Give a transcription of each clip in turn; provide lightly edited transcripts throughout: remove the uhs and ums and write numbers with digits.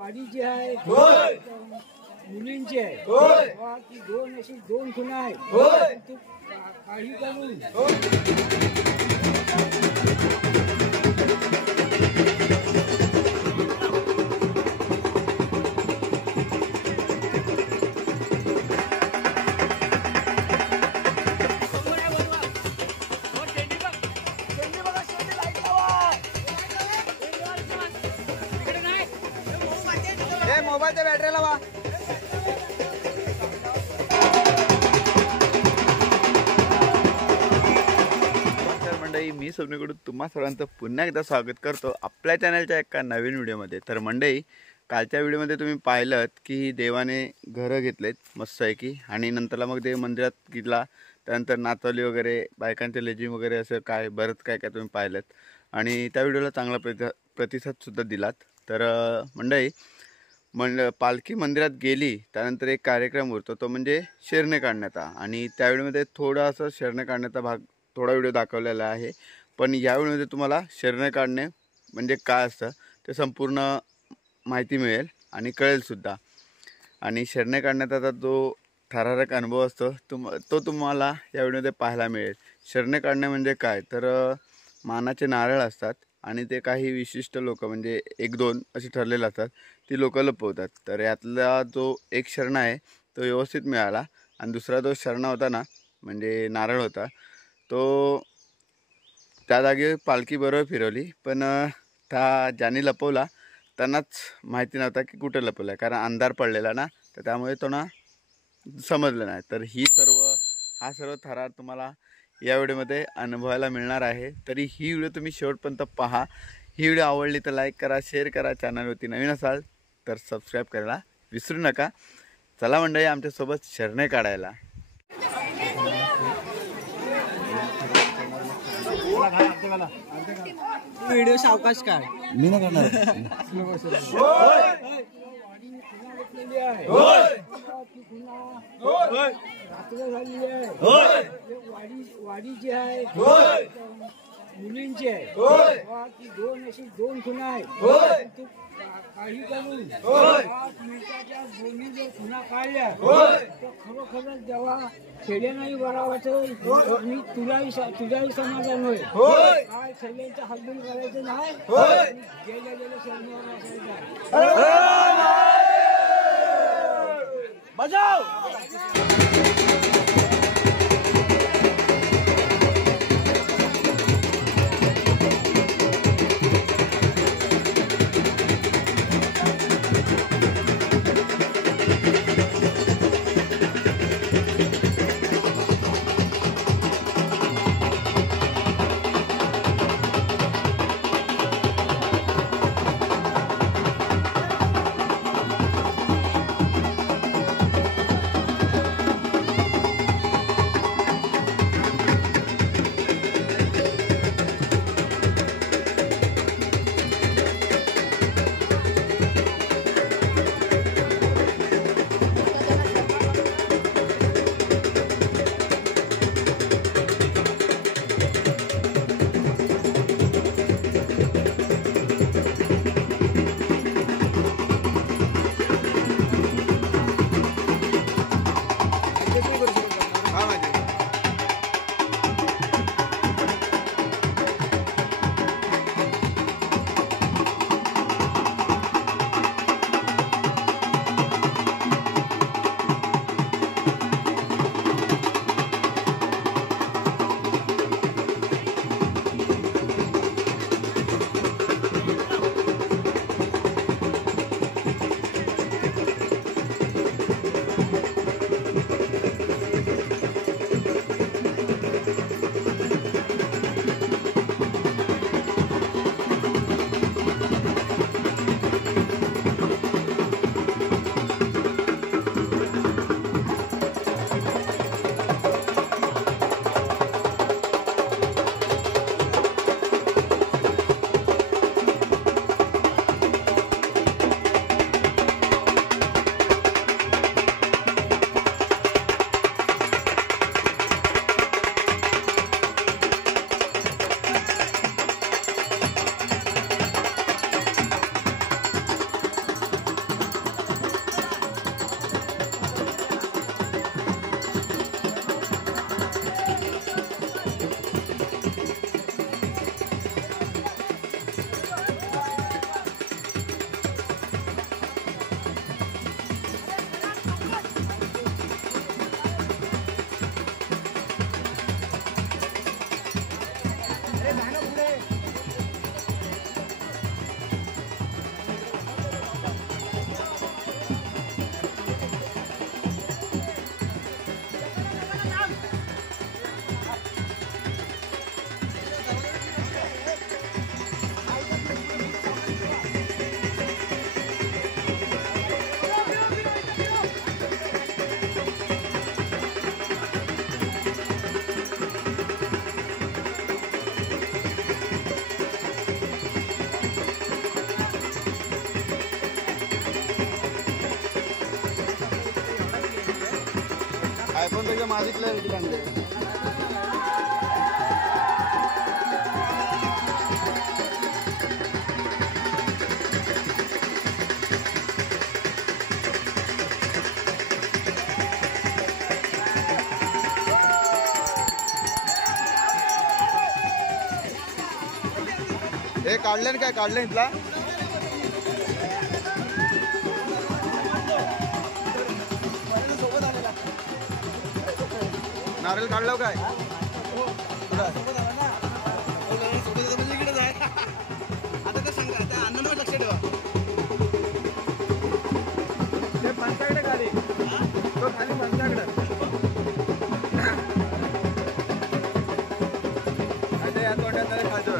वाडी जी आहे मुलींची आहे ती दोन खुणा आहेत काही करून मोबाईलच्या बॅटरी लावा. मंडळी, मी स्वप्नीकडून तुम्हा सर्वांचं पुन्हा एकदा स्वागत करतो आपल्या चॅनलच्या एका नवीन व्हिडिओमध्ये. तर मंडळी, कालच्या व्हिडिओमध्ये तुम्ही पाहिलं की देवाने घरं घेतलेत मस्तपैकी आणि नंतरला मग देव मंदिरात गेला. त्यानंतर नाचवली वगैरे, बायकांचे लेझिम वगैरे असं काय बरंच काय काय तुम्ही पाहिलं आणि त्या व्हिडिओला चांगला प्रतिसादसुद्धा दिलात. तर मंडळी, पालखी मंदिरात गेली त्यानंतर एक कार्यक्रम होतो, तो म्हणजे शेरणे काढण्याचा. आणि त्यावेळीमध्ये थोडासा शेरणे काढण्याचा भाग थोडा व्हिडिओ दाखवलेला आहे. पण या व्हिडिओमध्ये तुम्हाला शेरणे काढणे म्हणजे काय असतं ते संपूर्ण माहिती मिळेल आणि कळेलसुद्धा. आणि शेरणे काढण्याचा जो थरारक अनुभव असतो तो तुम्हाला या व्हिडिओमध्ये पाहायला मिळेल. शेरणे काढणे म्हणजे काय, तर मानाचे नारळ असतात आणि ते काही विशिष्ट लोक म्हणजे 1-2 असे ठरलेले असतात, ती लोक लपवतात. तर यातला जो एक शरणा आहे तो व्यवस्थित मिळाला आणि दुसरा जो शरणा होता ना, म्हणजे नारळ होता, तो त्या जागी पालखी बरोबर फिरवली. पण त्या ज्याने लपवला त्यांनाच माहिती नव्हता की कुठे लपवला, कारण अंधार पडलेला ना, तर त्यामुळे तो ना समजलं नाही. तर हा सर्व थरार तुम्हाला या व्हिडिओमध्ये अनुभवायला मिळणार आहे. तरी ही व्हिडिओ तुम्ही शेवटपर्यंत पहा. ही व्हिडिओ आवडली तर लाईक करा, शेअर करा. चॅनलवरती नवीन असाल तर सबस्क्राईब करायला विसरू नका. चला मंडळी, आमच्यासोबत शरणे काढायला. व्हिडिओ सावकाश काढ, मी नाही करणार. वाडी जी आहे मुलींची आहे ती दोन खुणा आहेत काही करून मिनिटाच्या दोन्ही जर खुणा काढल्या तर खरोखरच जेव्हा खेड्यानाही बरा वाटेल आणि तुझाही समाधान होईल. काय खेड्यांचा हातबील करायचं नाही, गेल्या शरणीवर बजाव. आयफोन पेक्षा माझी क्लॅरिटी आणले. हे काढले काय काढले इथला नारळ काढलं काय आता तर सांगा त्या आनंदावर लक्ष ठेवा. ते पंचाकडे खाली तो खाली पंचाकडे आता या तोंडात खातो.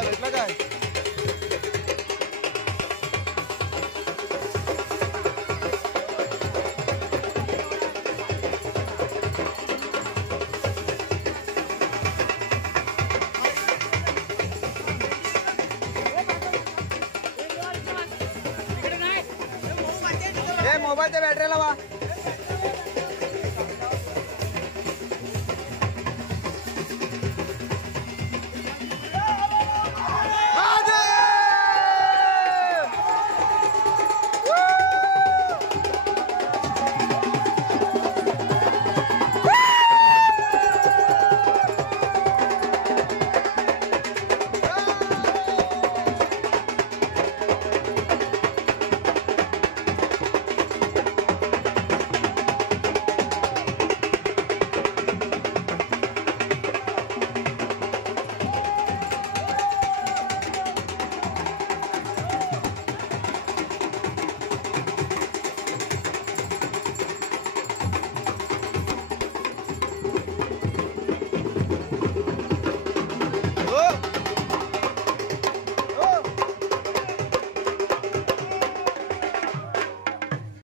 भेटलं काय मोबाईलच्या बॅटरीला